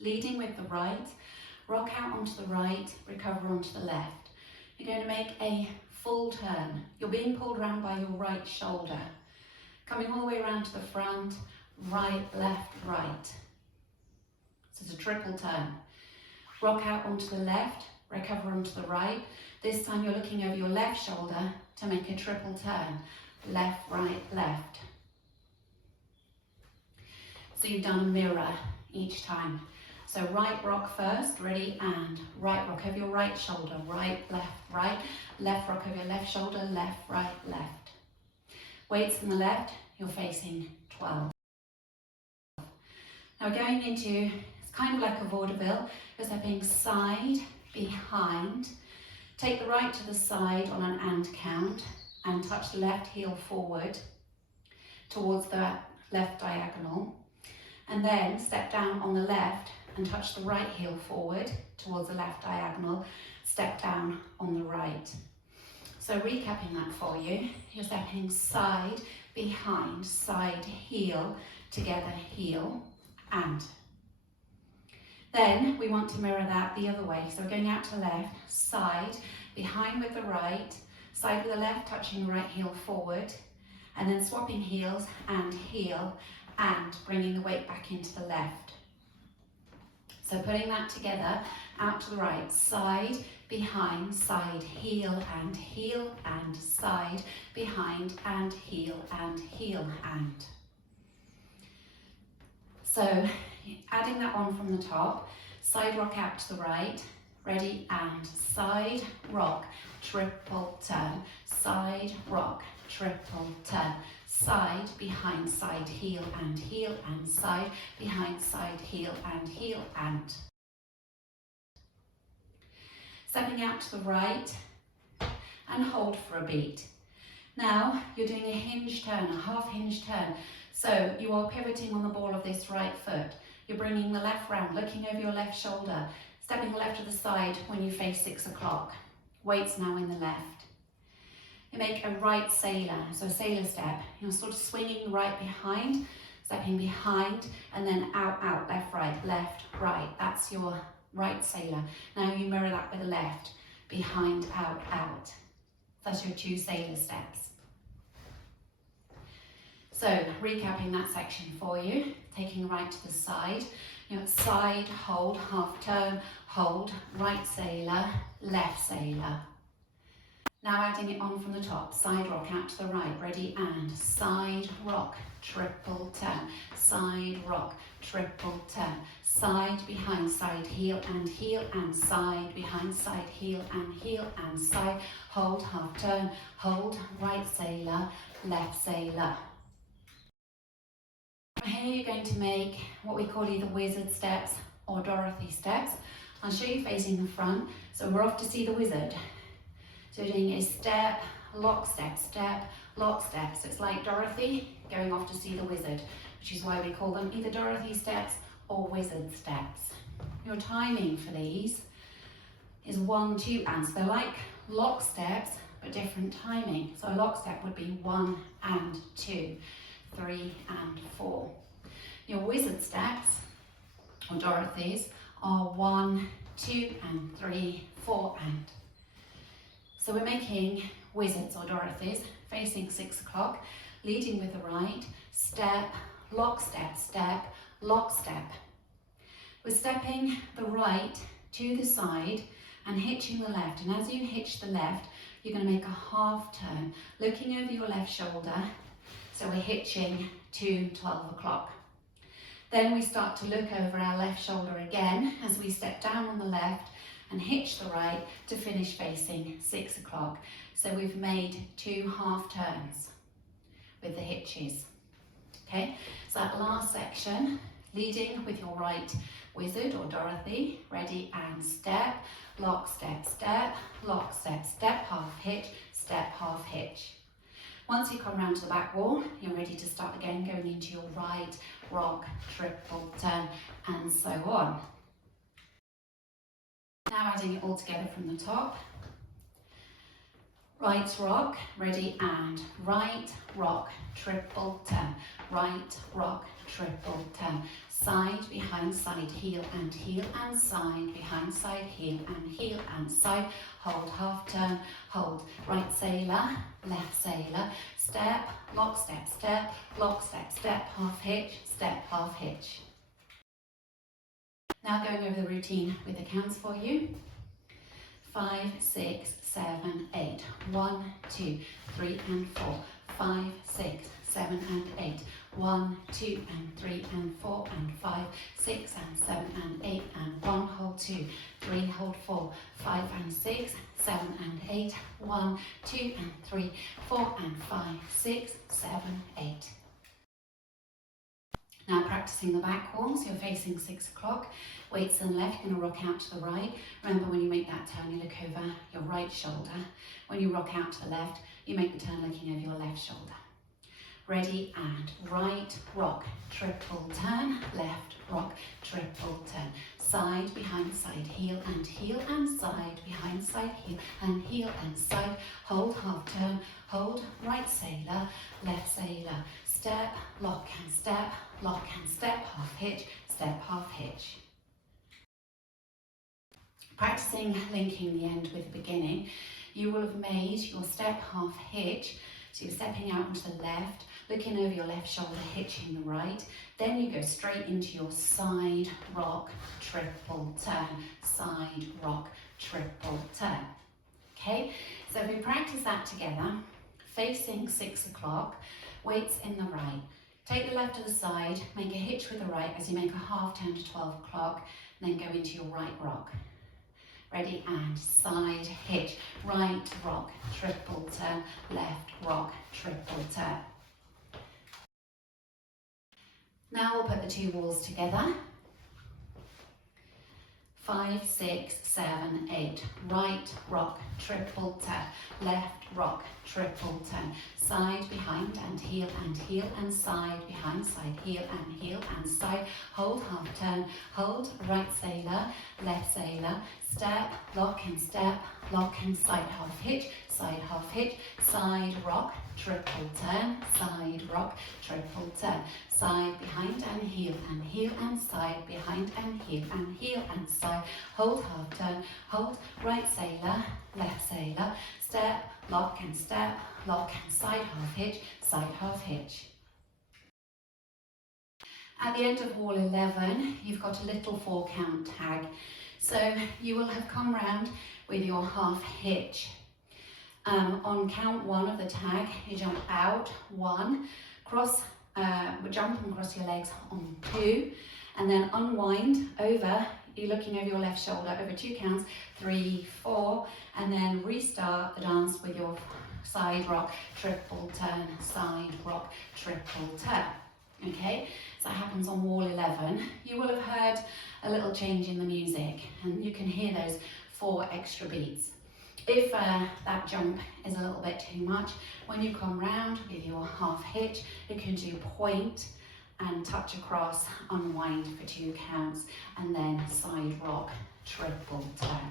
Leading with the right, rock out onto the right, recover onto the left. You're going to make a full turn. You're being pulled around by your right shoulder. Coming all the way around to the front, right, left, right. So it's a triple turn. Rock out onto the left, recover onto the right. This time you're looking over your left shoulder to make a triple turn. Left, right, left. So you've done a mirror each time. So right rock first, ready, and right rock over your right shoulder, right, left rock over your left shoulder, left, right, left. Weights on the left, you're facing 12. Now we're going into, it's kind of like a vaudeville, you're stepping side, behind, take the right to the side on an and count, and touch the left heel forward towards the left diagonal, and then step down on the left and touch the right heel forward towards the left diagonal, step down on the right. So recapping that for you, you're stepping side, behind, side, heel, together, heel, and. Then we want to mirror that the other way. So we're going out to left, side, behind with the right, side with the left, touching the right heel forward, and then swapping heels and heel, and bringing the weight back into the left. So putting that together, out to the right, side, behind, side, heel, and side, behind, and heel, and. So adding that on from the top, side rock out to the right, ready, and side rock, triple turn, side rock, triple turn, side, behind, side, heel, and side, behind, side, heel, and. Stepping out to the right and hold for a beat. Now you're doing a hinge turn, a half hinge turn. So you are pivoting on the ball of this right foot. You're bringing the left round, looking over your left shoulder, stepping the left to the side when you face 6 o'clock. Weights now in the left. You make a right sailor, so a sailor step. You're sort of swinging the right behind, stepping behind, and then out, out, left, right. That's your right sailor. Now you mirror that with the left, behind, out, out. That's your 2 sailor steps. So recapping that section for you, taking right to the side. You know, side, hold, half turn, hold, right sailor, left sailor. Now adding it on from the top, side rock out to the right, ready, and side rock, triple turn, side rock, triple turn, side, behind, side, heel, and side, behind, side, heel, and side, hold, half turn, hold, right sailor, left sailor. From here you're going to make what we call either wizard steps or Dorothy steps. I'll show you facing the front, so we're off to see the wizard. So we're doing a step, lock, step, step, lock, step. So it's like Dorothy going off to see the wizard, which is why we call them either Dorothy steps or wizard steps. Your timing for these is 1, 2, and. So they're like lock steps, but different timing. So a lock step would be 1 and 2, 3 and 4. Your wizard steps, or Dorothy's, are 1, 2 and 3, 4 and. So we're making wizards or Dorothy's, facing 6 o'clock, leading with the right, step, lock, step, lock, step. We're stepping the right to the side and hitching the left. And as you hitch the left, you're going to make a half turn, looking over your left shoulder. So we're hitching to 12 o'clock. Then we start to look over our left shoulder again as we step down on the left and hitch the right to finish facing 6 o'clock. So we've made 2 half turns with the hitches. Okay, so that last section, leading with your right wizard or Dorothy, ready, and step, lock, step, step, lock, step, step, half hitch, step, half hitch. Once you come round to the back wall, you're ready to start again, going into your right rock, triple turn, and so on. Now adding it all together from the top. Right rock, ready, and right rock, triple turn, right, rock, triple turn. Side, behind, side, heel, and side, behind, side, heel, and side. Hold, half turn, hold. Right sailor, left sailor. Step, lock, step, lock, step, half hitch, step, half hitch. Now going over the routine with the counts for you. 5, 6, 7, 8. 1, 2, 3 and 4. 5, 6, 7 and 8. 1, 2 and 3 and 4 and 5, 6 and 7 and 8 and 1, hold 2, 3, hold 4, 5 and 6, 7 and 8, 1, 2 and 3, 4 and 5, 6, 7, 8. Now practicing the back wall, so you're facing 6 o'clock, weights on the left, going to rock out to the right. Remember when you make that turn, you look over your right shoulder. When you rock out to the left, you make the turn looking over your left shoulder. Ready, and right, rock, triple turn, left, rock, triple turn. Side, behind, side, heel, and side, behind, side, heel, and side. Hold, half turn, hold, right sailor, left sailor. Step, lock, and step, half hitch, step, half hitch. Practicing linking the end with the beginning, you will have made your step, half hitch. So you're stepping out onto the left, looking over your left shoulder, hitching the right. Then you go straight into your side, rock, triple turn, side, rock, triple turn. Okay, so if we practice that together, facing 6 o'clock, weights in the right. Take the left to the side, make a hitch with the right as you make a half turn to 12 o'clock, and then go into your right rock. Ready, and side hitch, right rock, triple turn, left rock, triple turn. Now we'll put the two walls together. 5, 6, 7, 8. Right rock, triple turn, left rock, triple turn. Side, behind, and heel, and side, behind, side, heel, and side. Hold, half turn, hold, right sailor, left sailor. Step, lock, and side, half hitch, side, half hitch. Side rock, triple turn, side rock, triple turn. Side, behind, and heel, and side, behind, and heel, and side. Hold, half turn, hold, right sailor, left sailor. Step, lock, and side, half hitch, side, half hitch. At the end of wall 11, you've got a little 4 count tag. So you will have come round with your half hitch. On count 1 of the tag, you jump out, 1, cross, jump and cross your legs on 2, and then unwind over, you're looking over your left shoulder over 2 counts, 3, 4, and then restart the dance with your side rock, triple turn, side rock, triple turn. Okay, so that happens on wall 11. You will have heard a little change in the music, and you can hear those 4 extra beats. If that jump is a little bit too much, when you come round with your half hitch, you can do point and touch across, unwind for 2 counts, and then side rock, triple turn.